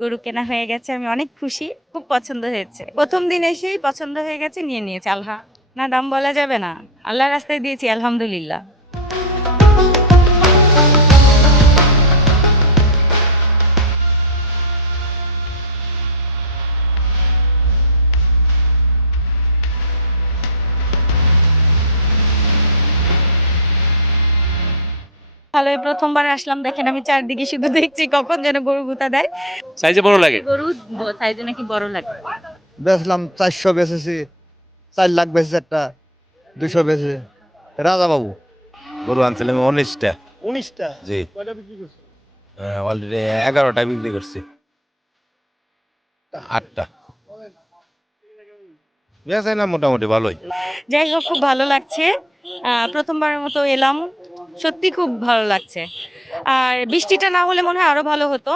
গরু কেনা হয়ে গেছে। আমি অনেক খুশি। খুব পছন্দ হয়েছে। ১ম দিন এসেই পছন্দ হয়ে গেছে, নিয়ে নিয়েছি। না দাম বলা যাবে না। আল্লাহর রাস্তায় দিয়েছি আলহামদুলিল্লাহ। ভালো ১ম বার আসলাম, দেখেন আমি চারদিকে শুধু দেখছি কখন যেন গরু ভুতা দেয়। সাইজে বড় লাগে। গরু সাইজে নাকি বড় লাগে। বেচলাম 400 বেচেছি, 4 লাখ বেচেছে একটা, 200 বেচে রাজা বাবু। গরু আনছিলাম 19টা। 19টা জি। কয়টা বিক্রি করছে? অলরেডি 11টা বিক্রি করছি, 8টা বেচা না মোটামুটি ভালোই। যাই হোক, খুব ভালো লাগছে। প্রথমবারের মতো এলাম, সত্যি খুব ভালো লাগছে। আর বৃষ্টিটা না হলে মনে হয় আরো ভালো হতো।